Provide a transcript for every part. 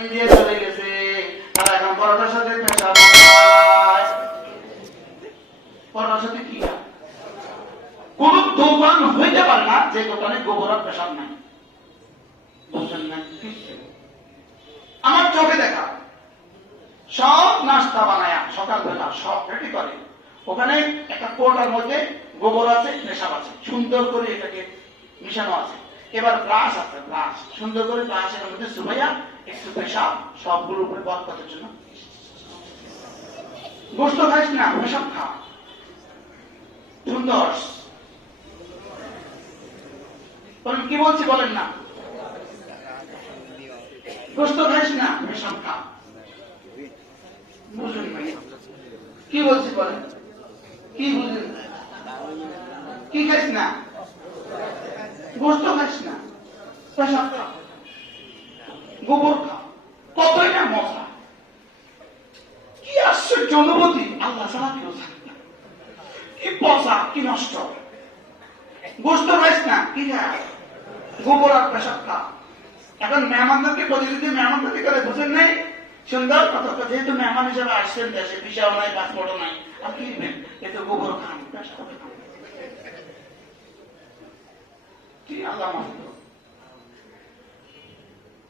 India চলে গেছে, তারা এখন পরোটার সাথে পেশাব খায়। পরোটার সাথে কি খায়? কোন দোকান হইতে পারে না যে দোকানে গোবর আর পেশাব নাই। বুঝলেন না? আমার চোখে দেখা সব নাস্তা বানায় সকালবেলা সব রেডি করে, ওখানে একটা কোটার মধ্যে গোবর আছে, পেশাব আছে, সুন্দর করে এটাকে মিশানো আছে। এবার ব্রাশ আছে, ব্রাশ সুন্দর করে ব্রাশের মধ্যে চুবাইয়া একটু পেশাব সবগুলোর উপরে বরকতের জন্য। গোস্ত খাইস না, পেশাব খা, সুন্দর। বলেন কি বলছি বলেন না? গোস্ত খাইস না, পেশাব খা। বুঝলেন না কি বলছি বলেন? কি বুঝলেন? কি খাইস না? গোস্ত খাইস না, পেশাব খা, গোবর খা। কতই না মজা! কি আশ্চর্য অনুভূতি! আল্লাহ ছাড়া কেউ জানে না। কি পচা, কি নষ্ট! গোস্ত খাইস না, কি খায়? গোবর আর পেশাব খা। এখন মেহমানদেরকে প্রতিনিধি মেহমানদারি করে, বুঝেন নাই? সুন্দর কথা, যেহেতু মেহমান হিসেবে আসছেন দেশে, ভিসাও নাই, পাসপোর্টও নাই, আর কি দিবেন? এতে গোবর খান, পেশাব খান। কি আল্লাহ মাফ করুন।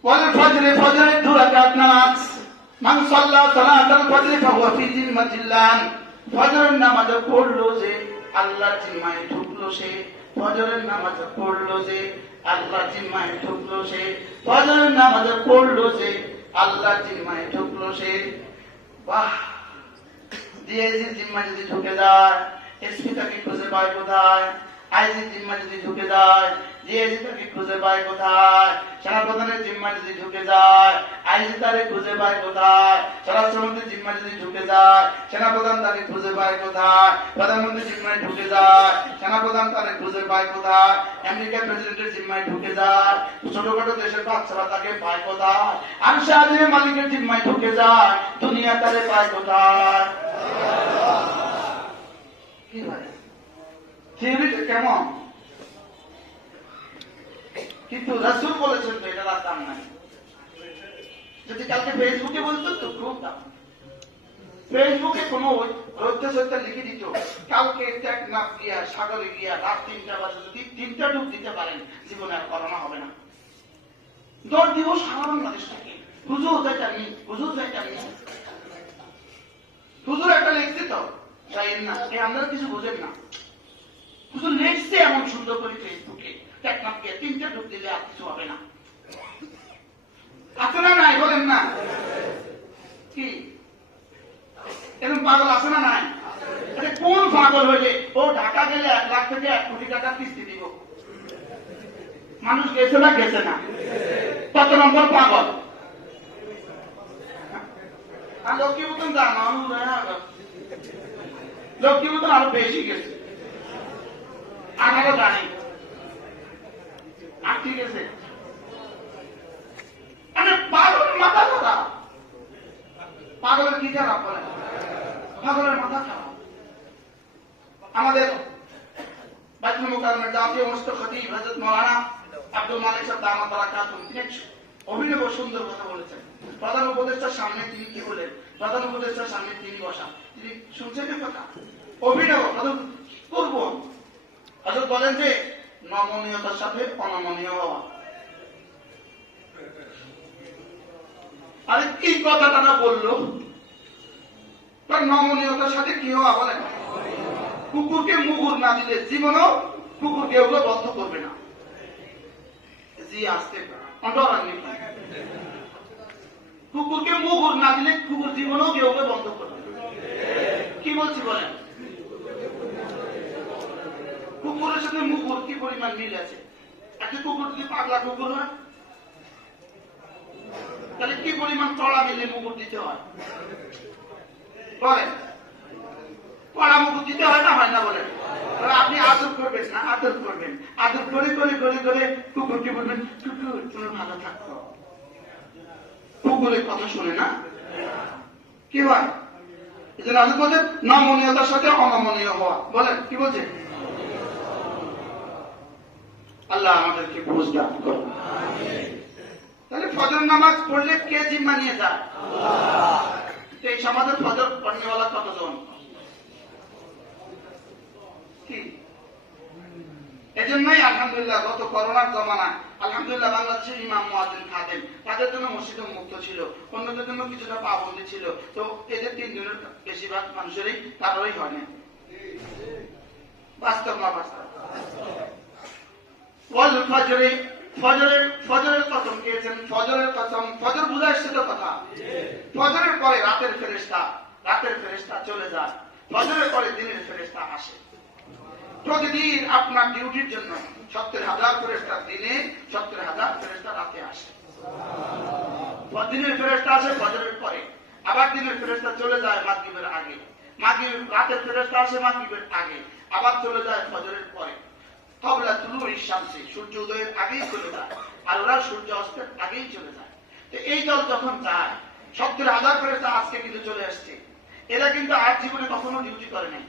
ওয়াল ফজরে, ফজরের 2 রাকাত নামাজ, মান সাল্লা সালাতাল ফজরি ফাহুয়া ফি জিম্মাতিল্লাহ। ফজরের নামাজ পড়লো যে আল্লাহর জিম্মায় ঢুকলো সে। ফজরের নামাজ পড়লো যে আল্লাহর জিম্মায় ঢুকলো সে। ফজরের নামাজ পড়লো যে আল্লাহর জিম্মায় ঢুকলো সে। বাহ! ডিআইজির জিম্মায় যদি ঢুকে যায়, এসপি তাকে খুঁজে পায় কোথায়? আইজির জিম্মায় যদি ঢুকে যায়, ডিআইজি তাকে খুঁজে পায় কোথায়? সেনাপ্রধানের জিম্মায় যদি ঢুকে যায়, আইজি তাকে খুঁজে পায় কোথায়? স্বরাষ্ট্রমন্ত্রীর জিম্মায় যদি ঢুকে যায়, সেনাপ্রধান তাকে খুঁজে পায় কোথায়? প্রধানমন্ত্রীর জিম্মায় ঢুকে যায়, সেনাপ্রধান তাকে খুঁজে পায় কোথায়? আমেরিকার প্রেসিডেন্টের জিম্মায় ঢুকে যায়, ছোটখাটো দেশের বাচ্চারা তাকে পায় কোথায়? আর শাহজাহান মালিকের জিম্মায় ঢুকে যায়, দুনিয়া তাকে পায় কোথায়? কি ভাই থিওরিটা কেমন? কিন্তু রাসূল বলেছেন তো এটা দাম নাই। যদি কালকে ফেসবুকে বলতো তো খুব দাম। ফেসবুকে কোন রোদ্দা লিখে দিত, কালকে টেকনাফ গিয়া সাগরে গিয়া রাত 3টা বাজে যদি 3টা ডুব দিতে পারেন, জীবনে আর করোনা হবে না। দৌড় দিব সারা বাংলাদেশ থেকে। হুজুর যাইতাম, হুজুর যাইতাম, হুজুর একটা লিখছে তো যাইেন না, আপনারা কিছু বোঝেন না। হুজুর লিখছে এমন সুন্দর করে ফেসবুকে, টেকনাফ গিয়া 3টা ডুব দিলে আর কিছু হবে না। আছে না নাই বলেন না? কি এরকম পাগল আছে না নাই? কোন পাগল হইলে ও ঢাকা গেলে 1 লাখ থেকে 1 কোটি টাকা কিস্তি দিব? মানুষ গেছে না গেছে না? কত নম্বর পাগল? আর লক্ষ্মী মতন লক্ষ্মী মতন আরো বেশি গেছে, আমারও জানি। আর ঠিক আছে, পাগলের মাথা খারাপ। পাগলের কি খারাপ বলে? পাগলের মাথা খারাপ। আমাদের বাইতুল মুকাররমের জাতীয় মসজিদ খতিব হযরত মাওলানা আব্দুল মালিক সাহেব দামাত বারাকাতুহু তিনি অভিনব সুন্দর কথা বলেছেন। প্রধান উপদেষ্টার সামনে তিনি কি বলেন? প্রধান উপদেষ্টার সামনে তিনি বসা, তিনি শুনছেন এই কথা? অভিনব পূর্ব হযরত বলেন যে নমনীয়তার সাথে অনমনীয় হওয়া। আরে কি কথাটা না বললো? নমনীয়তার সাথে কি হওয়া বলেন? কুকুরকে মুগুর না দিলে জীবনও কুকুরকে ওগুলো বন্ধ করবে না। জি আসতে কুকুরকে মুগুর না দিলে কুকুর জীবনও কেউ বন্ধ করবে। কি বলছি বলেন? কুকুরের সাথে মুগুর কি পরিমাণ মিল আছে? একটা কুকুর যদি পাগলা কুকুর হয়, তাহলে কি পরিমাণ চড়া মিলে মুকুট দিতে হয় বলেন? কড়া মুকুট দিতে হয় না, হয় না বলেন? আপনি আদর করবেন না, আদর করবেন, আদর করে করে করে করে কুকুরকে বলবেন কুকুর তুমি ভালো থাকো। কুকুরের কথা শুনে না, কি হয়? এই জন্য আদর বলছেন নমনীয়তার সাথে অনমনীয় হওয়া। বলেন কি বলছেন? আল্লাহ আমাদেরকে বুঝ দান করুন। তাহলে ফজর নামাজ পড়লে কে জিম্মা নিয়ে যায়? এই সমাজের ফজর পড়নেওয়ালা কতজন? কি এজন্যই আলহামদুলিল্লাহ গত করোনার জমানা আলহামদুলিল্লাহ বাংলাদেশের ইমাম মুয়াজ্জিন খাদেম তাদের জন্য মসজিদ মুক্ত ছিল, অন্যদের জন্য কিছুটা পাবন্দি ছিল। তো এদের তিনজনের বেশিরভাগ মানুষেরই কারোরই হয় না। বাস্তব না বাস্তব? ওয়াল ফজরে, ফজরের কসম খেয়েছেন, ফজরের কসম। ফজর বুঝা এসছে তো কথা? ফজরের পরে রাতের ফেরেশতা চলে যায়, ফজরের পরে দিনের ফেরেশতা আসে। প্রতিদিন আপনার ডিউটির জন্য 70,000 ফেরেশতা দিনে, 70,000 ফেরেশতা রাতে আসে। দিনের ফেরেশতা আসে ফজরের পরে, আবার দিনের ফেরেশতা চলে যায় মাগরিবের আগে, রাতের ফেরেশতা আসে মাগরিবের আগে, আবার চলে যায় ফজরের পরে। কবলা তুলুই শামসি, সূর্য উদয়ের আগেই চলে যায়, আর ওরা সূর্য অস্তের আগেই চলে যায়। তো এই দল যখন যায়, 70,000 ফেরেশতা আজকে কিন্তু চলে আসছে। এরা কিন্তু আর জীবনে কখনো ডিউটি করে নাই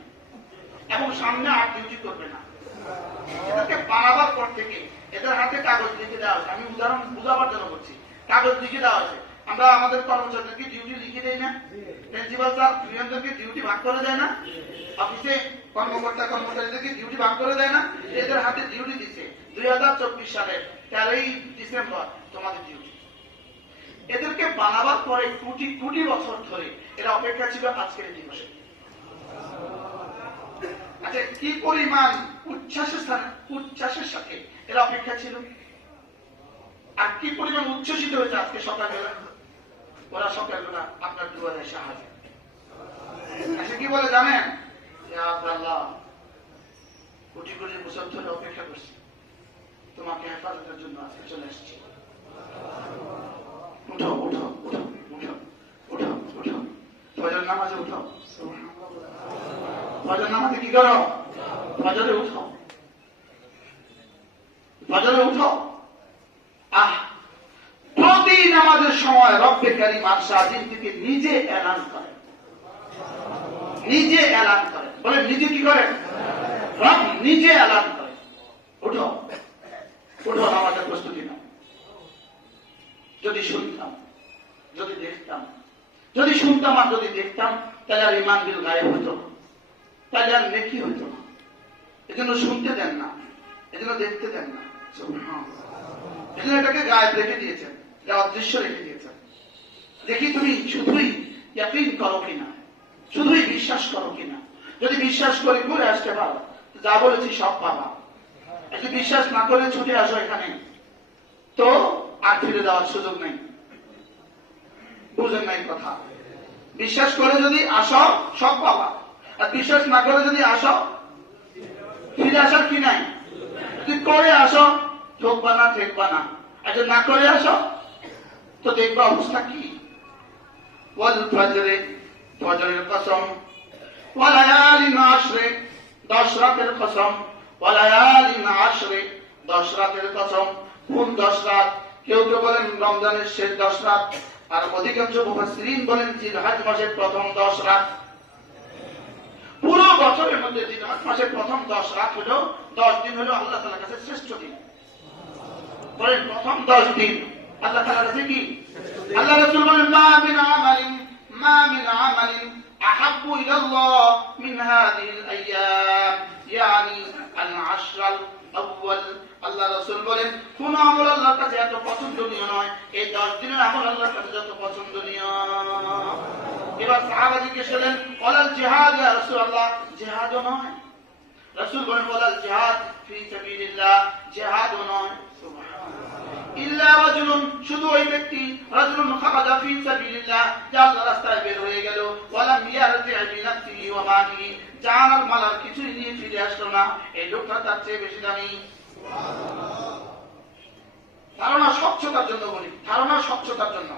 এবং সামনে আর ডিউটি করবে না। এদেরকে বানাবার পর থেকে এদের হাতে কাগজ লিখে দেওয়া হয়েছে। আমি উদাহরণ বুঝাবার জন্য বলছি, কাগজ লিখে দেওয়া হয়েছে। আমরা আমাদের কর্মচারীদেরকে ডিউটি লিখে দেই না? প্রিন্সিপাল স্যার প্রিয়নদেরকে ডিউটি ভাগ করে দেয় না? অফিসে কর্মচারীদেরকে ডিউটি ভাগ করে দেয় না? এদের হাতে ডিউটি দিচ্ছে 2024 সালের 13ই ডিসেম্বর তোমাদের ডিউটি। এদেরকে বানাবার পরে কোটি কোটি বছর ধরে এরা অপেক্ষা ছিল আজকের দিবসে। আচ্ছা, কি পরিমাণ উচ্ছ্বাসের সাথে এরা অপেক্ষা ছিল, আর কি পরিমাণ উচ্ছ্বসিত হয়েছে আজকে সকালবেলা। ওরা সকালবেলা আপনার দুয়ারে সাহায্য এসে কি বলে জানেন? আল্লাহ, কোটি কোটি বছর ধরে অপেক্ষা করছি, তোমাকে হেফাজতের জন্য আজকে চলে এসেছি। উঠো উঠো উঠো উঠো উঠো উঠো, ফজর নামাজে উঠো। ফজর নামাজে কি করো? ফজরে উঠো, ফজরে উঠো। প্রতি নামাজের সময় রব্বে কারীম আরশ আজিম থেকে নিজে এলান করেন, বলে নিজে কি করেন? রব নিজে এলান করেন, উঠো উঠো, নামাজের প্রস্তুতি নাও। যদি শুনতাম, যদি দেখতাম, আর যদি দেখতাম, তাহলে আর ঈমান বিল গায়েব হতো, তাহলে আর নেকি হতো না। এজন্য শুনতে দেন না, এজন্য দেখতে দেন না, এজন্য এটাকে গায়েব রেখে দিয়েছেন, এটা অদৃশ্য রেখে দিয়েছেন। দেখি তুমি শুধুই ইয়াকিন করো কিনা, শুধুই বিশ্বাস করো কিনা। যদি বিশ্বাস করে ঘুরে আসতে পারো, যা বলেছি সব পাবা। যদি বিশ্বাস না করে ছুটে আসো এখানে, তো আর ফিরে যাওয়ার সুযোগ নেই। বুঝেন নাই কথা? বিশ্বাস করে যদি আসো সব পাবা, আর বিশ্বাস না করে যদি আসো ফিরে আসার কি নাই। যদি করে আসো ঠকবা না, ঠেকবা না। আর যদি না করে আসো তো দেখবা অবস্থা কি। ওয়াল ফজরে, ফজরের কসম, ওয়া লায়ালিন আশরে, 10 রাতের কসম, ওয়া লায়ালিন আশরে, 10 রাতের কসম। কোন 10 রাত? কেউ কেউ বলেন রমজানের শেষ 10 রাত, আর অধিকাংশ মুফাসসিরিন বলেন জিলহজ মাসের প্রথম 10 রাত। পুরো বছরের মধ্যে জিলহজ মাসের প্রথম 10 রাত হলো 10 দিন হলো আল্লাহ তাআলার কাছে শ্রেষ্ঠ দিন। বলেন প্রথম 10 দিন আল্লাহ তাআলার কাছে কি? আল্লাহ রাসূল বলেন মা মিন আমালিন আহাব্বু ইলাল্লাহ মিন হাযিহিল আইয়াম, ইয়ানি আল-আশরাল আউয়াল। আল্লাহ রাসূল বলেন কোন আমল আল্লাহর কাছে এত পছন্দনীয় নয়, এই 10 দিনের আমল আল্লাহর কাছে যত পছন্দনীয়। এবার সাহাবা জিজ্ঞেস করলেন ওয়ালাল জিহাদ ইয়া রাসূলুল্লাহ, জিহাদও নয়? রাসূল বলেন ওয়ালাল জিহাদ ফি সাবিলিল্লাহ, জিহাদও নয়। ইল্লা রাজুলুন, শুধু ওই ব্যক্তি, রাজুলুন খারাজা ফি সাবিলিল্লাহ, যে আল্লাহর রাস্তায় বের হয়ে গেল, ওয়ালাম ইয়ারজি বিনাফসিহি ওয়া মালিহি, জান আর মাল আর কিছুই নিয়ে ফিরে আসলো না, এই লোকটা তার চেয়ে বেশি দামি। ধারণা স্বচ্ছতার জন্য বলি, ধারণা স্বচ্ছতার জন্য।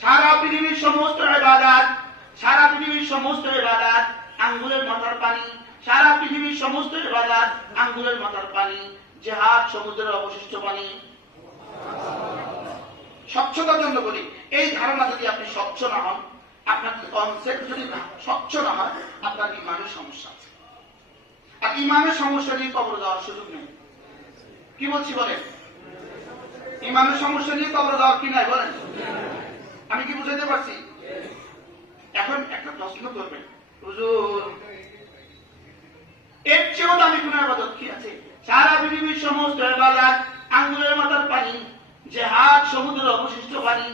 সারা পৃথিবীর সমস্ত ইবাদত আঙ্গুলের মাথার পানি, সারা পৃথিবীর সমস্ত ইবাদত আঙ্গুলের মাথার পানি, জিহাদ সমুদ্রের অবশিষ্ট পানি। স্বচ্ছতার জন্য বলি, এই ধারণা যদি আপনি স্বচ্ছ না হন, আপনার কনসেপ্ট যদি স্বচ্ছ না হয়, আপনার ইমানের সমস্যা আছে। আর ইমানের সমস্যা নিয়ে কবর যাওয়ার সুযোগ নেই। কি বলছি বলেন? ইমানের সমস্যা নিয়ে কবর যাওয়ার কি নাই বলেন? আমি কি বুঝাইতে পারছি? এখন একটা প্রশ্ন করবেন, হুজুর এর চেয়েও দামি কোন ইবাদত কি আছে? সারা পৃথিবীর সমস্ত ইবাদত, আঙ্গুলের মাথার পানি, জিহাদ, সমুদ্রের অবশিষ্ট পানি,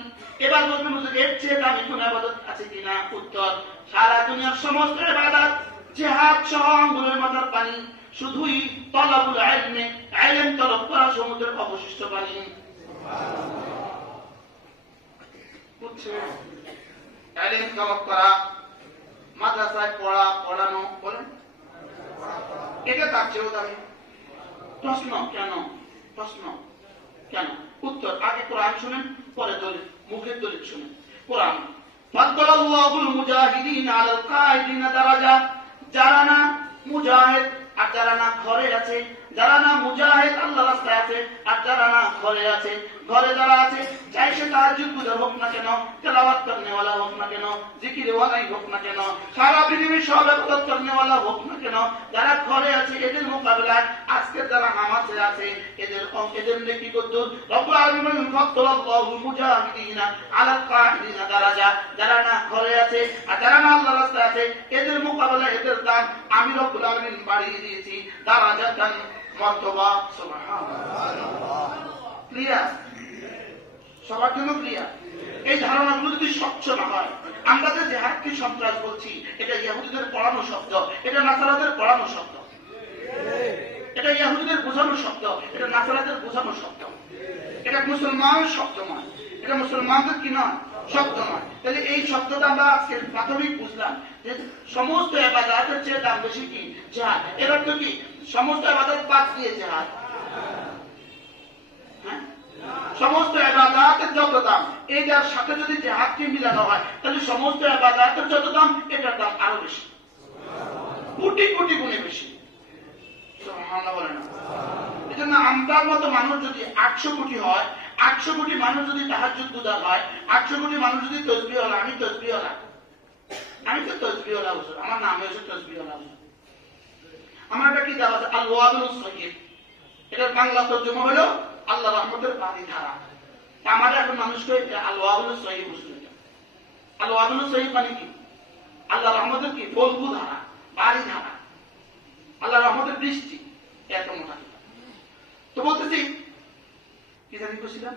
এবার বলবেন হুজুর এর চেয়ে দামি কোন ইবাদত আছে কিনা? উত্তর, সারা দুনিয়ার সমস্ত ইবাদত, জিহাদ সহ আঙ্গুলের মাথার পানি, শুধুই তলবুল ইলমে, ইলম তলব করা, সমুদ্রের অবশিষ্ট পানি। বুঝছেন? ইলম তলব করা, মাদ্রাসায় পড়া, পড়ানো, বলেন এটা তার চেয়েও দামি। প্রশ্ন কেন? প্রশ্ন কেন? উত্তর, আগে কোরআন শুনেন, পরে দলিল, মুখের দলিল শুনেন। কোরআন, ফাদ্দালাল্লাহুল মুজাহিদিনা আলাল কাইদিনা দারাজা, যারা না মুজাহিদ আর যারা না ঘরে আছে, যারা না মুজাহিদ আল্লাহর রাস্তায় আছে আর যারা না ঘরে আছে, ঘরে যারা আছে, চাই সে তাহাজ্জুদ গুজার হোক না কেন, তেলাওয়াত করনে ওয়ালা হোক না কেন, জিকির ওয়ালাই হোক না কেন, সারা পৃথিবীর সব ইবাদত করনে ওয়ালা হোক না কেন, যারা ঘরে আছে এদের মোকাবিলায় আজকে যারা হামাসে আছে এদের নেকি কদ্দুর। রব্বুল আলামিন ফাদ্দালাল্লাহুল মুজাহিদিনা আলাল কাইদিনা দারাজা, যারা না ঘরে আছে আর যারা না আল্লাহর রাস্তায় আছে এদের মোকাবিলায় এদের দান আমি রব্বুল আলামিন বাড়িয়ে দিয়েছি, দারাজাতান মর্তবা। সুবহানাল্লাহ। ক্লিয়ার? সবার জন্য ক্লিয়ার? এই ধারণাগুলো যদি স্বচ্ছ না হয়, আমরা যে জিহাদকে সন্ত্রাস বলছি, এটা ইহুদিদের পড়ানো শব্দ, এটা নাসারাদের পড়ানো শব্দ, এটা ইহুদিদের বোঝানো শব্দ, এটা নাসারাদের বোঝানো শব্দ, এটা মুসলমানের শব্দ নয়, এটা মুসলমানদের কি নয়, শব্দ নয়। তাহলে এই শব্দটা আমরা আজকে প্রাথমিক বুঝলাম যে সমস্ত ইবাদতের চেয়ে দাম বেশি কি? জিহাদ। এর অর্থ কি? সমস্ত ইবাদত বাদ দিয়ে জিহাদ। হ্যাঁ, সমস্ত ইবাদতের যত দাম এইটার সাথে যদি জিহাদকে মিলানো হয় তাহলে সমস্ত ইবাদতের যত দাম এটার দাম আরো বেশি, কোটি কোটি গুণে বেশি। সুবহানাল্লাহ বলেন না? এজন্য আমরার মতো মানুষ যদি 800 কোটি হয়, 800 কোটি মানুষ যদি তাহাজ্জুদ গুজার হয়, 800 কোটি মানুষ যদি তাসবিহওয়ালা, আমি তাসবিহওয়ালা, আমি তো তাসবিহওয়ালা হুজুর, আমার নাম হচ্ছে তাসবিহওয়ালা হুজুর, আমার একটা কিতাব আছে আল ওয়াবিলুস সাইয়্যিব, এটার বাংলা তরজমা হলো আল্লাহ রহমতের বাড়ি ধারা। আমার এখন মানুষকে আল ওয়াবিলুস সাইয়্যিব বুঝতে হবে। আল ওয়াবিলুস সাইয়্যিব মানে কি? আল্লাহ রহমতের কি? ফলগু ধারা, বাড়ি ধারা, আল্লাহ রহমতের বৃষ্টি, এত মোটা। তো বলতেছি কি জানি বলছিলাম,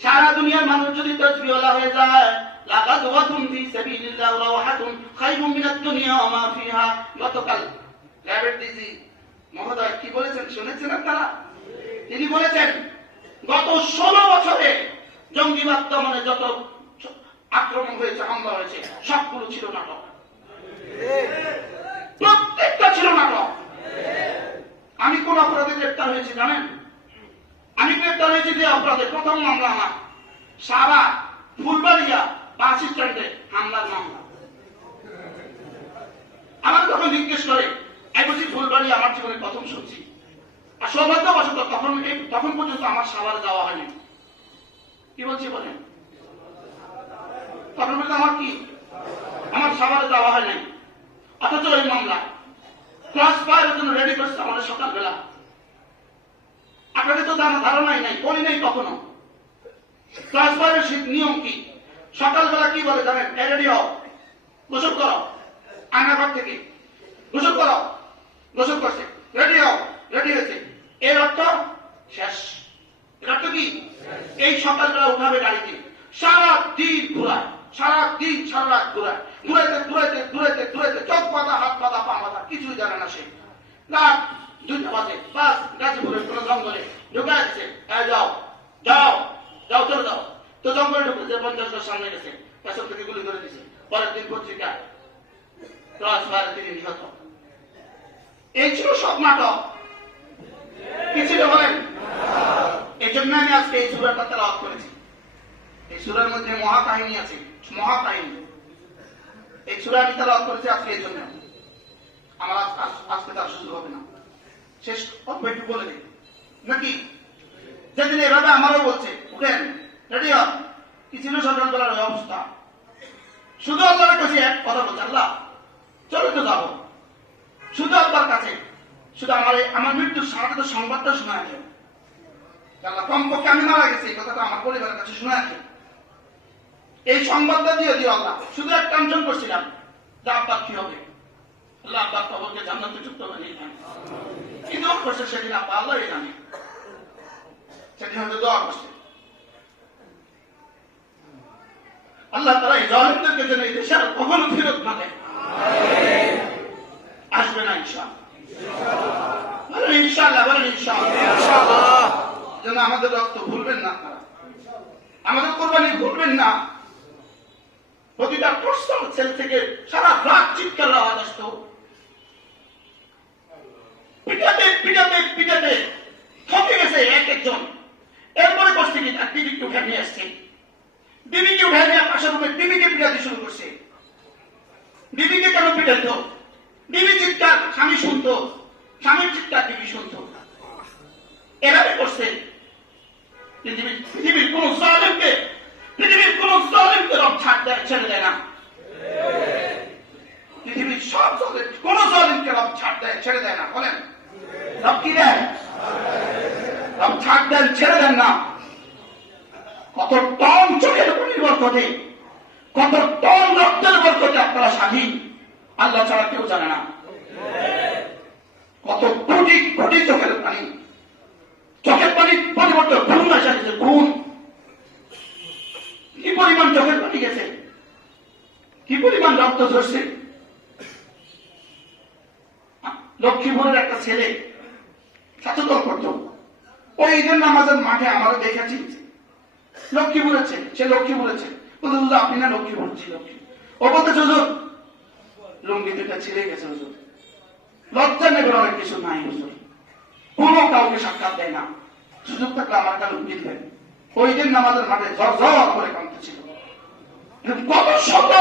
সারা দুনিয়ার মানুষ যদি তাসবিহওয়ালা হয়ে যায়, লাগাদওয়াতুন ফি সাবিলিল্লাহ রাওহাতুন খায়রুম মিনাদ দুনিয়া ওয়া মা ফিহা। গতকাল র্যাবের ডিজি মহোদয় কি বলেছেন শুনেছেন আপনারা? তিনি বলেছেন গত 16 বছরে জঙ্গিবাদ দমনে যত আক্রমণ হয়েছে, হামলা হয়েছে, সবগুলো ছিল নাটক, প্রত্যেকটা ছিল নাটক। আমি কোন অপরাধে গ্রেপ্তার হয়েছি জানেন? আমি গ্রেপ্তার হয়েছি যে অপরাধে, প্রথম মামলা আমার সারা ফুলবাড়িয়া বাস স্ট্যান্ডে হামলার মামলা। আমার তখন জিজ্ঞেস করে, আমি বলছি ফুলবাড়ি আমার জীবনে প্রথম শুনছি, আর সৌভাগ্যবশত তখন পর্যন্ত আমার সাভারে যাওয়া হয়নি। কি বলছি বলেন? তখন পর্যন্ত আমার কি, আমার সাভারে যাওয়া হয় নাই। অথচ ওই মামলা ক্রস ফায়ারের জন্য রেডি করছে আমাদের সকালবেলা। আপনাদের তো ধারণাই নাই, বলি নাই কখনো ক্রস ফায়ারের নিয়ম কি। সকালবেলা কি বলে জানেন? রেডি হও, গোসল করো, আয়নাঘর থেকে গোসল করো, গোসল করছে, রেডি হও, রেডি হয়েছে, এর অর্থ শেষ। এর অর্থ কি? এই সকালবেলা উঠাবে গাড়িতে, সারা দিন ঘুরায়, সারা দিন সারা রাত ঘুরায়, ঘুরাইতে ঘুরাইতে ঘুরাইতে ঘুরাইতে চোখ বাঁধা, হাত বাঁধা, পা বাঁধা, কিছুই জানে না সে। রাত 2টা বাজে, বাস গাজীপুরের কোন জঙ্গলে ঢুকে যাচ্ছে, যাও যাও যাও চলে যাও। তো জঙ্গলে ঢুকেছে, 50 গজ সামনে গেছে, পেছন থেকে গুলি করে দিছে। পরের দিন পত্রিকা ক্রস ফায়ারে তিনি নিহত। এই ছিল সব নাটক। কি ছিল বলেন? এই জন্য আমি আজকে এই সূরাটা তেলাওয়াত করেছি। এই সূরার মধ্যে মহাকাহিনী আছে, মহাকাহিনী। এই সূরা আমি তেলাওয়াত করেছি আজকে এই জন্য। আমার আজকে তার সুযোগ হবে না, শেষ অল্প একটু বলে দিই নাকি। যেদিন এভাবে আমারও বলছে উঠেন, রেডি হন, কি ছিল সকালবেলার ওই অবস্থা। শুধু আল্লাহর কাছে এক কথা বলছে, আল্লাহ চলে তো যাবো, শুধু আল্লাহর কাছে, শুধু আমার মৃত্যুর সাথে তো সংবাদটা শোনা যায়। আল্লাহ কমপক্ষে আমি মারা গেছি এই কথাটা আমার পরিবারের কাছে শুনে আছে। এই সংবাদটা দিয়ে দিও আল্লাহ। শুধু একটা টেনশন করছিলাম যে আব্বার কি হবে, আল্লাহ আব্বার কবরকে জান্নাতে যুক্ত বানিয়ে দেন। কি দোয়া করছে সেদিন আব্বা, আল্লাহই জানে। সেদিন হয়তো দোয়া করছে আল্লাহ তাআলা এই জালিমদেরকে যেন এই দেশে আর কখনো ফেরত না দেয়। আসবে না ইনশাআল্লাহ, বলেন ইনশাআল্লাহ, বলেন ইনশাআল্লাহ। যেন আমাদের রক্ত ভুলবেন না আপনারা, আমাদের কোরবানি ভুলবেন না। প্রতিটা প্রশ্ন ছেল থেকে সারা রাত চিৎকার আওয়াজ আসতো, পিটাতে পিটাতে পিটাতে থকে গেছে এক একজন। এরপরে করছে কি, তার টিভিকে উঠে নিয়ে আসছে, বিবিকে উঠে নিয়ে পাশের রুমে বিবিকে পিটাতে শুরু করছে। বিবিকে কেন পিটাইত? বিবি চিৎকার স্বামী শুনতো, স্বামীর চিৎকার বিবি শুনতো। এভাবে করছে। পৃথিবীর কোন জালিমকে, পৃথিবীর কোন জালিমকে রব ছাড় দেয়, ছেড়ে দেয় না। পৃথিবীর সব জালিম, কোন জালিমকে রব ছাড় দেয়, ছেড়ে দেয় না। বলেন রব কি দেয়? রব ছাড় দেন, ছেড়ে দেন না। কত টন চোখের উপর নির্ভর করে, কত টন রক্তের উপর করে আপনারা স্বাধীন, আল্লাহ ছাড়া কেউ জানে না। কত কোটি কোটি চোখের পানি, চোখের পানি পরিবর্তে খুন আসা গেছে, খুন। কি পরিমাণ চোখের পানি গেছে, কি পরিমাণ রক্ত ঝরছে। লক্ষ্মীপুরের একটা ছেলে ছাত্রদল করত, ওই ঈদের নামাজের মাঠে আমারও দেখেছি। লক্ষ্মীপুরের ছেলে, সে লক্ষ্মীপুরের ছেলে। বলতে আপনি না লক্ষ্মীপুর? লক্ষ্মী। ও বলতে হুজুর লুঙ্গি দুটা ছিঁড়ে গেছে হুজুর, লজ্জা নেবেন অনেক কিছু নাই হুজুর, কোন কাউকে সাক্ষাৎ দেয় না, সুযোগ থাকলে আমার একটা লুঙ্গি দিবেন। ওই দিন নামাজের মাঠে ঝর ঝর করে কাঁদতেছিল। কত শত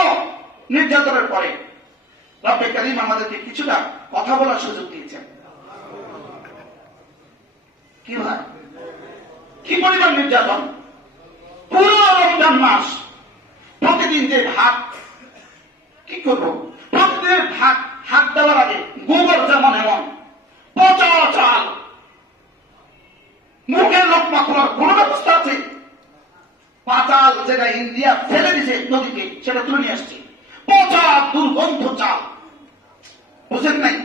নির্যাতনের পরে রব্বে কারীম আমাদেরকে কিছুটা কথা বলার সুযোগ দিয়েছেন। কি হয়, কি পরিমাণ নির্যাতন! পুরো রমজান মাস প্রতিদিন যে ভাত, কি করবো, প্রতিদিন ভাত হাত দেওয়ার আগে গোবর যেমন এমন পচা চাল, মুখের লোকমা খোলার কোন ব্যবস্থা আছে? পাতাল যেটা ইন্ডিয়া ফেলে দিছে নদীতে, সেটা তুলে নিয়ে আসছে, পচা দুর্গন্ধ চাল। বুঝেন নাই?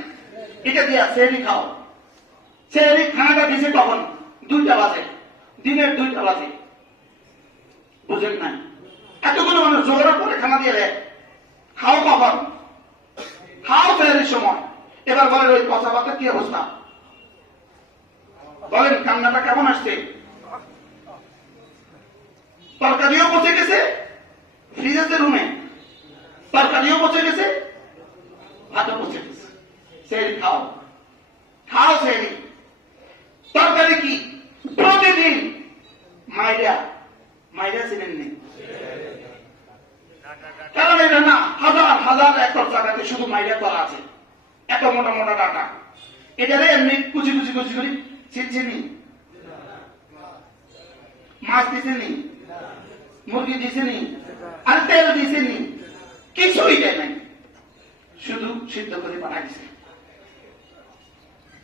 এটা দিয়া সেহরি খাও। সেহরি খানাটা দিছে কখন? 2টা বাজে, দিনের 2টা বাজে। বুঝেন নাই? এতগুলো মানুষ জোগাড় করে খানা দিয়ে দেয়, খাও কখন? খাও সেহরির সময়। এবার বলেন ওই পচা ভাতের কি অবস্থা? বলেন কান্নাটা কেমন আসছে? তরকারিও পচে গেছে ফ্রিজের রুমে, তরকারিও পচে গেছে, ভাতও পচে গেছে। সেহরি খাও, খাও সেহরি। তরকারি কি? প্রতিদিন মাইরা মাইরা ছিলেন নেই, কারণ এটা না হাজার হাজার একর জায়গাতে শুধু মাইরা করা আছে, এত মোটা মোটা ডাটা। এটারে এমনি কুচি কুচি কুচি করি ছিনছিনি, মাছ দিছেনি, মুরগি দিছেনি, আর তেল দিছেনি, কিছুই দেয় নাই, শুধু সিদ্ধ করে পাঠাইছে।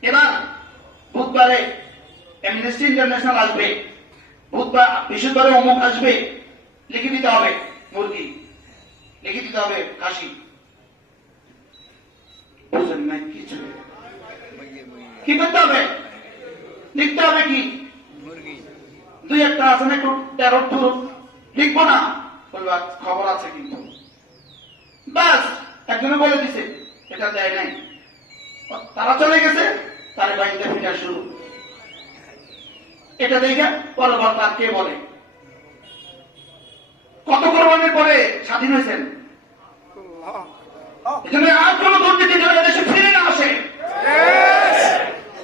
এবার বুধবারে অ্যামনেস্টি ইন্টারন্যাশনাল আসবে, বুধবার বৃহস্পতিবারে অমুক আসবে, লিখে দিতে হবে মুরগি, লিখে দিতে হবে খাসি। বুঝেন নাই কিছু? কি করতে হবে? লিখতে হবে কি? দুই একটা আছে না একটু তেরো টুরু, লিখবো না, বলবো খবর আছে কিন্তু। ব্যাস, একজনে বলে দিছে এটা দেয় নাই, তারা চলে গেছে, তার বাড়িতে ফিরে শুরু। এটা দেখে পরবার তার কে বলে কত কোরবানির পরে স্বাধীন হয়েছেন। এখানে আর কোন দুর্নীতি যেন এদেশে ফিরে না আসে,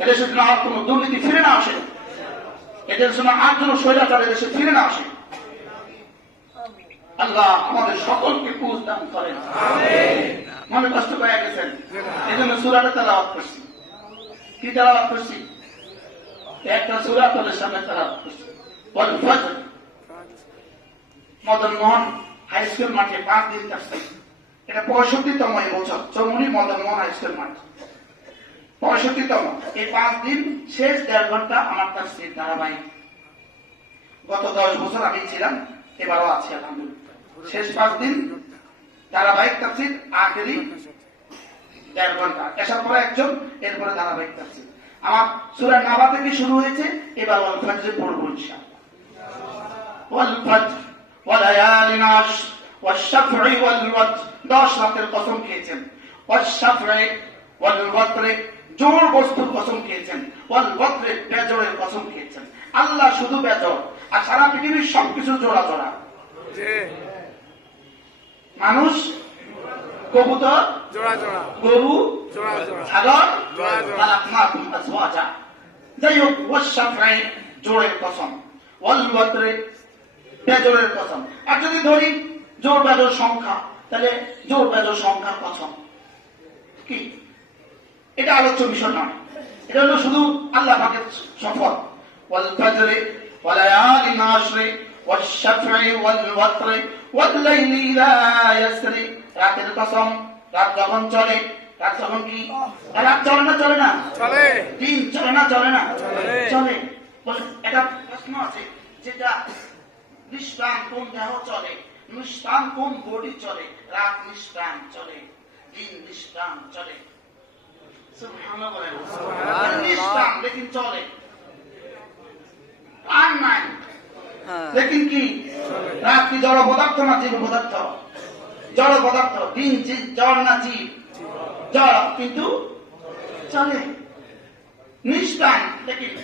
এদেশে যেন আর কোন দুর্নীতি ফিরে না আসে, এদের জন্য আর যেন স্বৈরাচার এদেশে ফিরে না আসে। আল্লাহ আমাদের সকলকে বুঝ দান করেন। মনে কষ্ট পেয়ে গেছেন, এই জন্য সূরাটা তেলাওয়াত করছি। কি তেলাওয়াত করছি? একটা সূরা আপনাদের সামনে তেলাওয়াত করছি, ওয়াল ফজর। মদন মোহন হাই স্কুল মাঠে 5 দিন কাটছে। এটা 65তম বছর, চৌমুনি মদন মোহন হাই স্কুল মাঠ 65তম। এই 5 দিন শেষ 1.5 ঘন্টা আমার তাফসীর ধারাবাহিক গত 10 বছর আমি ছিলাম, এবারও আছি আলহামদুলিল্লাহ। শেষ 5 দিন ধারাবাহিক তাফসীর, আখেরি 1.5 ঘন্টা, এসার পরে একজন, এরপরে ধারাবাহিক তাফসীর। আমার সূরা নাবা থেকে শুরু হয়েছে, এবার ওয়াল ফজর পড়ব ইনশাআল্লাহ। ওয়াল ফজর ওয়া লায়ালিন আশর ওয়াশ শাফঈ ওয়াল ওয়াতর, 10 রাতের কসম খেয়েছেন। ওয়াশ শাফঈ ওয়াল ওয়াতর, জোর বস্তুর কসম খেয়েছেন। ওয়াল ওয়াতর, বেজোড়ের কসম খেয়েছেন। আল্লাহ শুধু বেজোড়, আর সারা পৃথিবীর সবকিছু জোড়া জোড়া। মানুষ, কবুতর জোড়া জোড়া, গরু জোড়া জোড়া, ছাগল জোড়া জোড়া, খালাকনাকুম আজওয়াজা। যাই হোক, ওয়াশ শাফঈ জোড়ের কসম, ওয়াল ওয়াতর বেজোড়ের কসম। আর যদি ধরি জোর বেজোড় সংখ্যা, তাহলে জোর বেজোড় সংখ্যার কসম কি? এটা আলোচ্য বিষয় নয়, এটা হলো শুধু আল্লাহ পাকের শপথ। ওয়াল ফজরি ওয়া লায়ালিন আশরি ওয়াশ শাফঈ ওয়াল ওয়াতর ওয়াল লাইলি ইযা ইয়াসরি, রাতের কসম। রাত যখন চলে, রাত যখন কি? রাত চলে না চলে না? চলে। দিন চলে না চলে না? চলে। বলে এটা প্রশ্ন আছে, যেটা নিষ্প্রাণ কোন দেহ চলে, নিষ্প্রাণ কোন বডি চলে? রাত নিষ্প্রাণ চলে, দিন নিষ্প্রাণ চলে। সুবহানাল্লাহ বলেন। নিষ্প্রাণ লেকিন চলে, প্রাণ নাই লেকিন কি? রাত কি জড় পদার্থ না জীব পদার্থ? জড় পদার্থ। দিন জড় না জীব? জড়, কিন্তু চলে। নিষ্প্রাণ লেকিন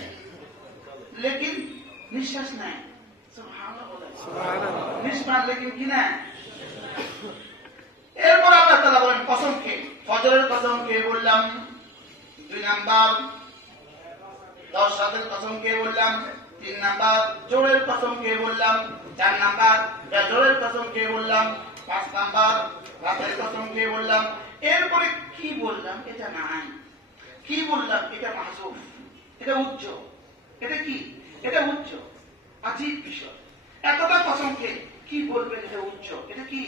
লেকিন নিঃশ্বাস নেয়। সুবহানাল্লাহ বলেন। নিষ্প্রাণ লেকিন কি না? এরপর আল্লাহ তাআলা বলেন কসম খেয়ে, ফজরের কসম খেয়ে বললাম 2 নাম্বার, 10 রাতের কসম খেয়ে বললাম 3 নাম্বার, জোরের কসম খেয়ে বললাম 4 নাম্বার, বেজোরের কসম খেয়ে বললাম 5 নাম্বার, রাতের কসম খেয়ে বললাম। এরপরে কি বললাম? এটা নাই। কি বললাম? এটা মাহযুফ, এটা উচ্চ। এটা কি? এটা উচ্চ। আজীব বিষয়, এতটা কসম খেয়ে কি বলবেন? এটা উচ্চ। এটা কি?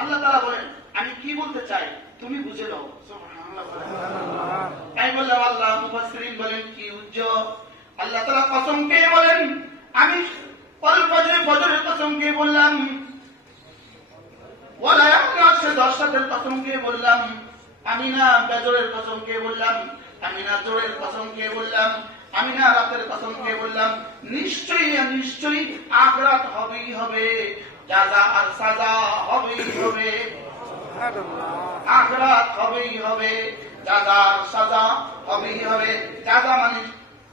আল্লাহ তাআলা বলেন আমি কি বলতে চাই তুমি বুঝে নাও। সুবহানাল্লাহ বলেন। তাই বললাম আল্লাহ মুফাসসিরিন বলেন কি উচ্চ? আল্লাহ তাআলা কসম খেয়ে বলেন আমি ওয়াল ফজর, ফজরের কসম খেয়ে বললাম। ওয়া লায়ালিন আশর, 10 রাতের কসম খেয়ে বললাম। আমি না বেজরের কসম খেয়ে বললাম, আমি না জোরের কসম খেয়ে বললাম, আমি না রাতের কসম খেয়ে বললাম। নিশ্চয়ই নিশ্চয়ই আখিরাত হবেই হবে, জাযা আর সাজা হবেই হবে। আখিরাত হবেই হবে, জাযা আর সাজা হবেই হবে। জাযা মানে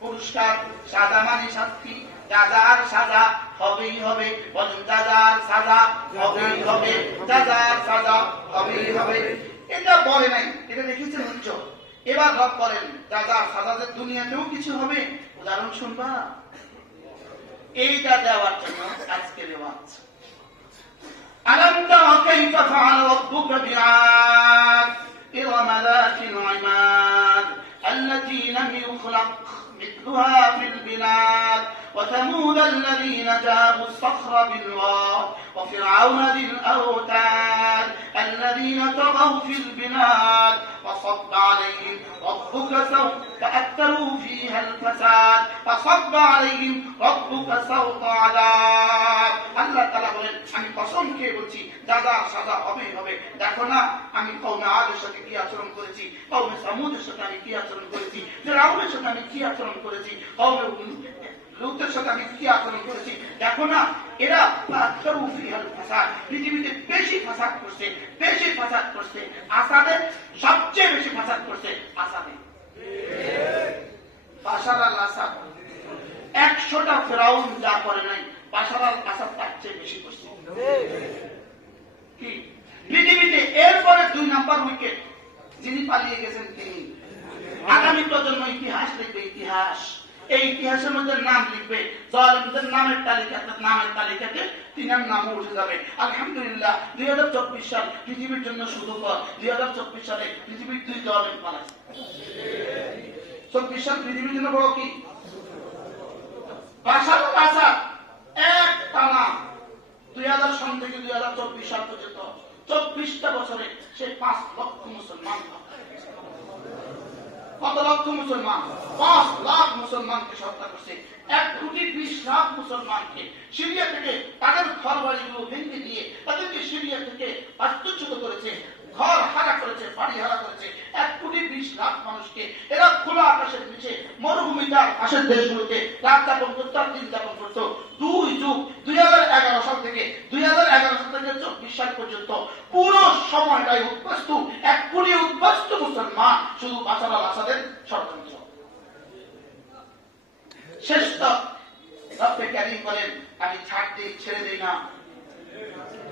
পুরস্কার, সাজা মানে শাস্তি। জাযা আর সাজা হবেই হবে। বলেন জাযা আর সাজা হবেই হবে, জাযা আর সাজা হবেই হবে। এটা বলে নাই, এটা লিখেছেন উচ্চ। এবার রব বলেন জাযা আর সাজা যে দুনিয়াতেও কিছু হবে। উদাহরণ শুনবা? এইটা দেওয়ার জন্য আজকের ওয়াজ। আলাম তারা কাইফা ফাআলা রাব্বুকা বিআদ ইরম যাতিল ইমাদ আল্লাতী লাম ইখলাক مثلها في البلاد وثمود الذين جابوا الصخر بالواد وفرعون ذي الأوتاد الذين طغوا في البلاد فصب عليهم ربك سوط فأكثروا فيها الفساد فصب عليهم ربك سوط عذاب। আল্লাহ তাআলা বলেন আমি কসম খেয়ে বলছি জাযা সাজা হবেই হবে। দেখো না আমি কওমে আদের সাথে কি আচরণ করেছি, কওমে সামুদের সাথে আমি কি আচরণ করেছি, ফিরআউনের সাথে আমি কি আচরণ করেছি, কওমে লূতের সাথে আমি কি আচরণ করেছি। দেখো না এরা পৃথিবীতে বেশি ফাসাদ করছে, বেশি ফাসাদ করছে। আসাদে সবচেয়ে বেশি ফাসাদ করছে আসাদে। বাশার আল আসাদ 100টা ফেরাউন যা করে নাই, বাশার আল আসাদ তার চেয়ে বেশি করছে। কি পৃথিবীতে এরপরে 2 নাম্বার উইকেট যিনি পালিয়ে গেছেন তিনি। আগামী প্রজন্ম ইতিহাস লিখবে, ইতিহাস। এই ইতিহাসের মধ্যে নাম লিখবে, জালিমদের নামের তালিকাতে তিনার নামও উঠে যাবে। আলহামদুলিল্লাহ 2024 সাল পৃথিবীর জন্য সুখকর। 2024 সালে পৃথিবীর 2 জালিম পালাচ্ছে। 24 সাল পৃথিবীর জন্য বড় কি? বাশার আল আসাদ এক টানা 2000 সাল থেকে 2024 সাল পর্যন্ত 24টা বছরে সে 5 লক্ষ মুসলমান কত লক্ষ মুসলমান? 5 লাখ মুসলমানকে হত্যা করছে। 1,20,00,000 মুসলমানকে সিরিয়া থেকে তাদের ঘর বাড়িগুলো ভেঙে দিয়ে তাদেরকে সিরিয়া থেকে বাস্তুচ্যুত করেছে, ঘর হারা করেছে, বাড়ি হারা করেছে। 1,20,00,000 মানুষকে এরা খোলা আকাশের নিচে মরুভূমিতে আকাশের দেশগুলোতে রাত যাপন করত, দিন যাপন করত। 2 যুগ 2011 সাল থেকে 24 সাল পর্যন্ত পুরো সময়টাই উদ্বাস্তু, 1 কোটি উদ্বাস্তু মুসলমান, শুধু বাশার আল আসাদের ষড়যন্ত্র। শেষ তক রব্বে কারীম বলেন, আমি ছাড় দিই, ছেড়ে দিই না।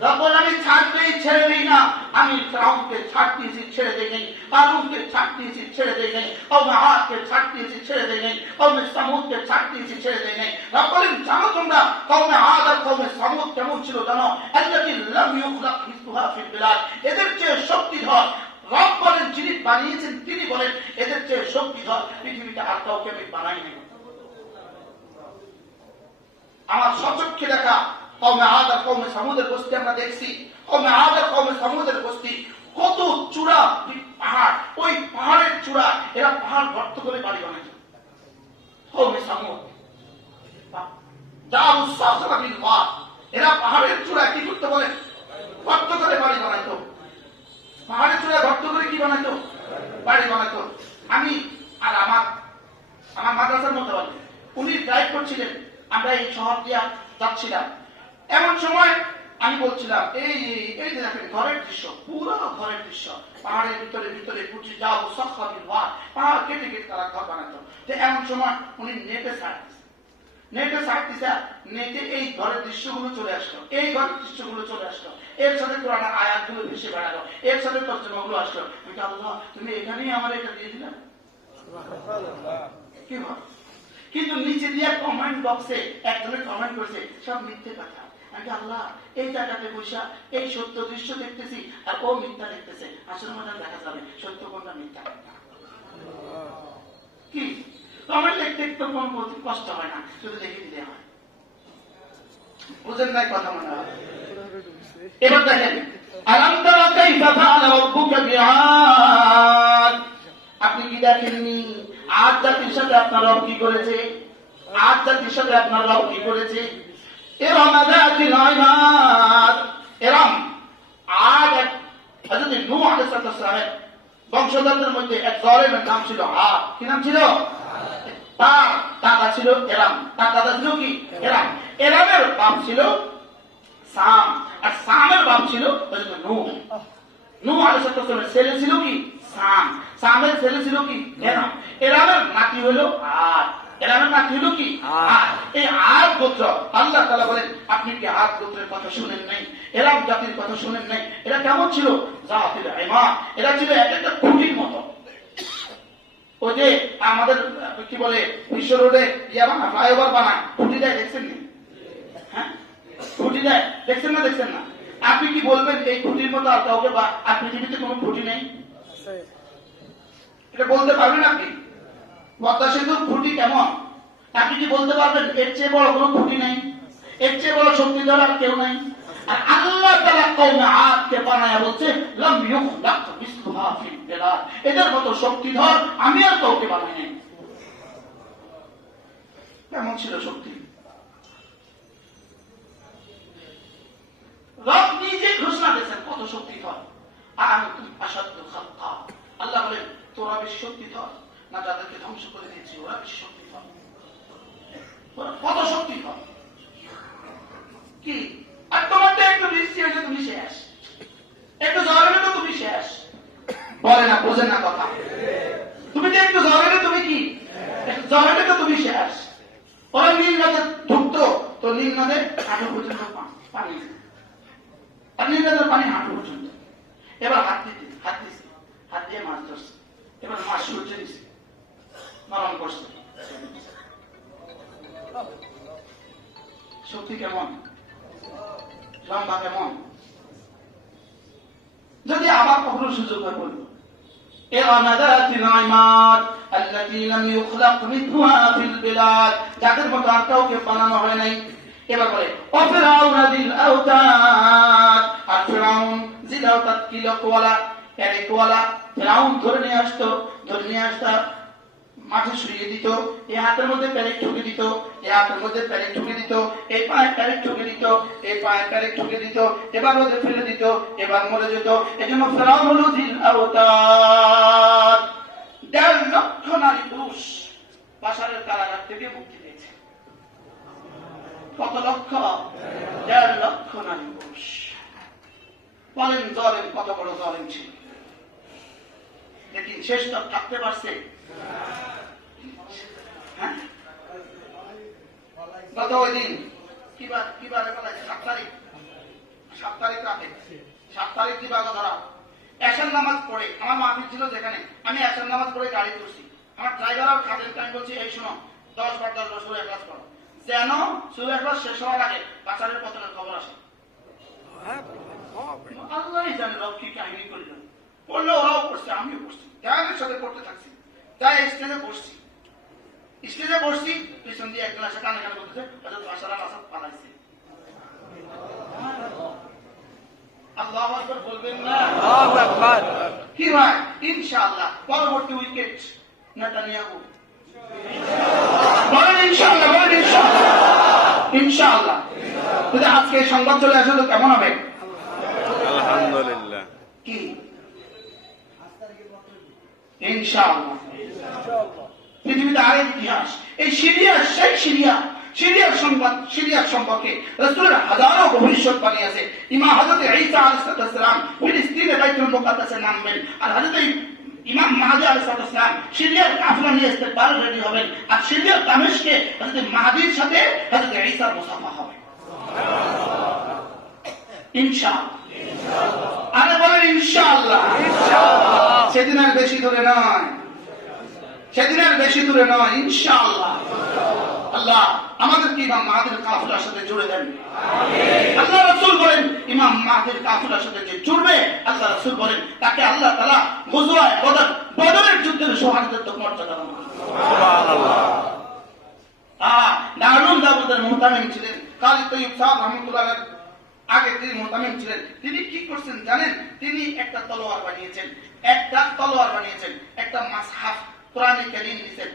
রব বলেন, আমি ছাড় দিই, ছেড়ে দিই না। আমি ফিরআউনকে ছাড় দিয়েছি, ছেড়ে দেই নাই। কারুনকে ছাড় দিয়েছি, ছেড়ে দেই নাই। কওমে আদকে ছাড় দিয়েছি, ছেড়ে দেই নাই। কওমে সামুদকে ছাড় দিয়েছি, ছেড়ে দেই নাই। রব বলেন, জানো তোমরা কওমে আদ আর কওমে সামুদ কেমন ছিল জানো? আল্লাযী লাম ইউখলাক মিসলুহা ফিল বিলাদ। এদের চেয়ে শক্তিধর রব বলেন, যিনি বানিয়েছেন তিনি বলেন, এদের চেয়ে শক্তিধর পৃথিবীতে আর কাউকে আমি বানাই নাই। আমার সচক্ষে দেখা কওমে আদ আর কওমে সামুদের বস্তি আমরা দেখছি। কওমে আদ আর কওমে সামুদের বস্তি কত চূড়া পাহাড়, ওই পাহাড়ের চূড়া এরা পাহাড় গর্ত করে বাড়ি বানাইছে। কওমে সামুদ এরা পাহাড়ের চূড়া কি করতে বলেন? গর্ত করে বাড়ি বানাইতো। পাহাড়ের চূড়া গর্ত করে কি বানাইতো? বাড়ি বানাইতো। আমি আর আমার মাদ্রাসার মধ্যে উনি ড্রাইভ করছিলেন, আমরা এই শহর দিয়ে যাচ্ছিলাম। এমন সময় আমি বলছিলাম, এই যে দেখেন ঘরের দৃশ্য, পুরো ঘরের দৃশ্য, পাহাড়ের ভিতরে কুচি যাও সখাবিল ওয়াদ, পাহাড় কেটে কেটে তারা ঘর বানাতো। যে এমন সময় উনি নেটে ছাড়তেছে, নেটে এই ঘরের দৃশ্যগুলো চলে আসলো, এই ঘরের দৃশ্যগুলো চলে আসলো, এর সাথে কোরআনের আয়াতগুলো ভেসে বেড়ালো, এর সাথে তর্জমাগুলো আসলো। আমি আল্লাহ, তুমি এখানেই আমার এটা দিয়ে দিলাম, কি ভাব? কিন্তু নিচে দিয়ে কমেন্ট বক্সে একজনের কমেন্ট করেছে, সব মিথ্যে কথা। আমি আল্লাহ, এই জায়গাতে বসা এই সত্য দৃশ্য দেখতেছি আর ও মিথ্যা দেখতেছে, আসলে মনে দেখা যাবে সত্য কোনটা মিথ্যা কি? কমেন্ট লিখতে একটু কোন কষ্ট হয় না, শুধু দেখে দিতে হয়। বুঝেন নাই কথা? মনে হয় এবার দেখেন, আলাম তারা কাইফা ফাআলা রাব্বুকা বিআদ। আপনি কি দেখেননি আদ জাতির সাথে আপনার রব কি করেছে? আদ জাতির সাথে আপনার রব কি করেছে? এরম যাতিল ইমাদ, এরম আদ হযরত নূহ আলাইহিস সালাম বংশধরদের মধ্যে এক জালেমের নাম ছিল আদ। কি নাম ছিল? তার দাদা ছিল এরাম। তার দাদা ছিল কি? এরাম। এরামের বাপ ছিল সাম, আর সামের বাপ ছিল হযরত নূহ। নূহ আলাইহিস সালামের ছেলে ছিল কি? সাম। সামের ছেলে ছিল কি? এরাম। এরামের নাতি হলো আদ। এরামের নাতি হলো কি? আদ। এই আদ গোত্র আল্লাহ তাআলা বলেন, আপনি কি আদ গোত্রের কথা শুনেন নাই? এরাম জাতির কথা শুনেন নাই? এরা কেমন ছিল? জাতিল ইমাদ। এরা ছিল এক একটা খুঁটির মতো। ওই যে আমাদের কি বলে বিশ্ব রোডে ইয়া বানা, ফ্লাইওভার বানায়, খুঁটি দেয়, দেখছেন না? হ্যাঁ, খুঁটি দেয়, দেখছেন না? দেখছেন না? আপনি কি বলবেন এই খুঁটির মতো আর কাউকে বা আর পৃথিবীতে কোনো খুঁটি নেই? এটা বলতে পারবেন আপনি? পদ্মা সেতুর খুঁটি কেমন? আপনি কি বলতে পারবেন এর চেয়ে বড় কোনো খুঁটি নেই? এর চেয়ে বড় শক্তিধর আর কেউ নাই? আর আল্লাহ তাআলা কওমে আদকে বানায়া বলছে, লাম ইউখলাক মিসলুহা ফিল বিলাদ। এদের মতো শক্তিধর আমি আর কাউকে বানাই নাই। কেমন ছিল শক্তি? রব নিজে ঘোষণা দিয়েছেন কত শক্তিধর। আনতুম আশাদ্দু খালকা। আল্লাহ বলেন, তোরা বেশি শক্তিধর না যাদেরকে ধ্বংস করে দিয়েছি ওরা বেশি শক্তিধর? কত শক্তিধর কি? আর তোমার তো একটু বৃষ্টি হলে তুমি শেষ, একটু জ্বর হলে তো তুমি শেষ। বলে না, বোঝে না কথা? তুমি তো একটু জ্বর হলে তুমি কি? জ্বর হলে তো তুমি শেষ। ওরা নীল নদে ঢুকতো, তো নীল নদে হাঁটু পর্যন্ত পানি, আর নীল নদের পানি হাঁটু পর্যন্ত। এবার হাত দিয়ে মাছ ধরছে, এবার মাছ সূর্যে দিচ্ছে, নরম করছে। শক্তি কেমন? লম্বা কেমন? যদি আবার কখনো সুযোগ হয় বলবো, যাদের মতো আর কাউকে বানানো হয় নাই। এবার বলে আর ফিরাউন জিল আওতাদ কি লোকওয়ালা, ফেরাউন ধরে নিয়ে আসতো মাঠে শুয়ে দিত, এই হাতের মধ্যে প্যারেক ঠুকে দিত, এই হাতের মধ্যে প্যারেক ঠুকে দিত, এই পায়ে প্যারেক ঠুকে দিত, এই পায়ে প্যারেক ঠুকে দিত, এবার রোদে ফেলে দিত, এবার মরে যেত। এই জন্য ফেরাউন হলো জিল আওতাদ। 1.5 লক্ষ নারী পুরুষ বাশারের কারাগার থেকে মুক্তি পেয়েছে। কত লক্ষ? 1.5 লক্ষ নারী পুরুষ। বলেন জালেম কত বড় জালেম ছিল, লেকিন শেষ তক থাকতে পারছে? হ্যাঁ, গত ওই দিন কিবারে বলাইছে 7 তারিখ রাতে, 7 তারিখ দিবাগত ধরা এশার নামাজ পড়ে, আমার মাহফিল ছিল যেখানে, আমি এশার নামাজ পড়ে গাড়ি তুলছি। আমার ড্রাইভার আর খাদেরকে আমি বলছি, এই শোনো 10 বার 10 বার সূরা ইখলাস পড়ো, যেন সূরা ইখলাস শেষ হওয়ার আগে বাশারের পতনের খবর আসে। আল্লাহই জানে রব কি কাহিনী করলেন। পড়লে ওরাও পড়ছে, আমিও পড়ছি, ধ্যানের সাথে পড়তে থাকছি। তাই স্টেজে বসছি, পিছন দিয়ে একজন আসে কানে কানে বলতেছে, হযরত বাশার আল আসাদ পালাইছে। আল্লাহু আকবার বলবেন না? আল্লাহু আকবার। কি হয়? ইনশাআল্লাহ পরবর্তী উইকেট নেতানিয়াহু। বলেন ইনশাআল্লাহ, বলেন ইনশাআল্লাহ, ইনশাআল্লাহ। যদি আজকে এই সংবাদ চলে আসে তো কেমন হবে? আলহামদুলিল্লাহ। কি ইনশাআল্লাহ? পৃথিবীতে আরেক ইতিহাস, এই সিরিয়ার সম্পর্কে রাসূলের হাজারো ভবিষ্যৎবাণী আছে। ইমাম হযরত ঈসা আলাইহিস সালাম ফিলিস্তিনে বাইতুল মুকাদ্দাসে নামবেন, আর হযরত ইমাম মাহদী আলাইহিস সালাম সিরিয়ার কাফেলা নিয়ে ইস্তেকবাল রেডি হবেন, আর সিরিয়ার দামেস্কে হযরত মাহদীর সাথে হযরত ঈসার মুসাফা হবে ইনশাআল্লাহ। আরে বলেন ইনশাআল্লাহ। সেদিন আর বেশি দূরে নয়, ইনশাআল্লাহ। আল্লাহ আমাদেরকে ইমাম মাহদীর কাফেলার সাথে জুড়ে দেন। আল্লাহ রাসূল বলেন, ইমাম মাহদীর কাফেলার সাথে যে জুড়বে, আল্লাহ রাসূল বলেন তাকে আল্লাহ তাআলা গজওয়ায়ে বদরের যুদ্ধের শহাদাতের মর্যাদা দান করবেন। সুবহানাল্লাহ। দারুন দাউদের মুহতামিম ছিলেন কাজী তৈয়ব সাহেব রাহমাতুল্লাহ আগে তিনি মুহতামিম ছিলেন। তিনি কি করছেন জানেন? তিনি একটা তলোয়ার বানিয়েছেন, একটা মাসহাফ কোরআনে কারীম নিছেন,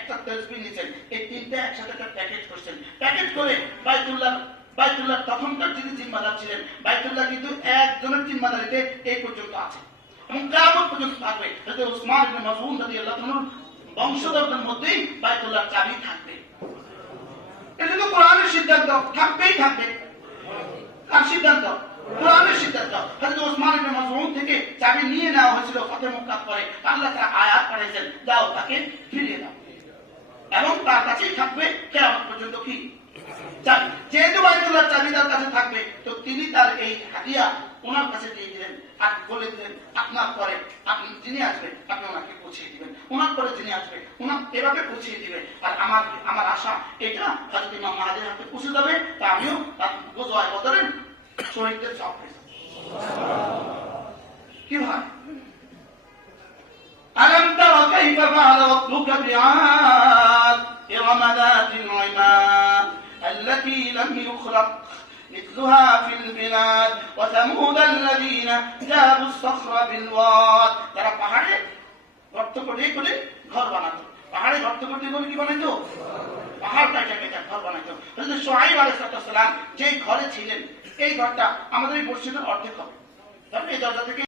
একটা তাসবিহ নিছেন, এই তিনটা একসাথে একটা প্যাকেট করছেন। প্যাকেট করে বাইতুল্লাহ তখনকার যিনি জিম্মাদার ছিলেন, বাইতুল্লাহ কিন্তু একজনের জিম্মাদারিতে এই পর্যন্ত আছে এবং কিয়ামত পর্যন্ত থাকবে। যাতে উসমান ইবনে মাযউন রাদিয়াল্লাহু আনহু বংশধরদের মধ্যেই বাইতুল্লাহর চাবি থাকবে। এটা তো কোরআনের সিদ্ধান্ত, থাকবে। কার সিদ্ধান্ত? কোরআনের সিদ্ধান্ত। হযরত উসমান ইবনে মাযউন থেকে চাবি নিয়ে নেওয়া হয়েছিল ফাতহ মক্কা পরে, আল্লাহ তাআলা আয়াত পাঠাইছেন, দাও তাকে ফিরিয়ে দাও, এবং তার কাছেই থাকবে কিয়ামত পর্যন্ত কি চাবি। যেহেতু বাইতুল্লাহর চাবি তার কাছে থাকবে, তো তিনি তার এই হাদিয়া ওনার কাছে দিয়ে দিলেন, আর বলে দিলেন আপনার পরে আপনি যিনি আসবে আপনি ওনাকে পৌঁছিয়ে দিবেন, ওনার পরে যিনি আসবে ওনার এভাবে পৌঁছিয়ে দিবে। আর আমার আশা এটা হযরত ইমাম মাহদীর হাতে পৌঁছে যাবে, তা আমিও গজওয়ায়ে বদরের শহীদদের সব পেয়েছি। কি হয়? আলম তারা কাইফা ফাআলা রাব্বুকা বিআদ ইরম যাতিল ইমাদ التي لم يخلق مثلها في البلاد وثمود الذين جابوا الصخر بالواد। তারা পাহাড়ে গর্ত করে ঘর বানাতো, পাহাড়ে গর্ত করে কি বানাইতো? পাহাড় কাটে ঘর বানাইতো। হযরত শুআয়ব আলাইহিস সালাম যেই ঘরে ছিলেন, এই ঘরটা আমাদের এই মসজিদের অর্ধেক হবে। এই দরজা থেকে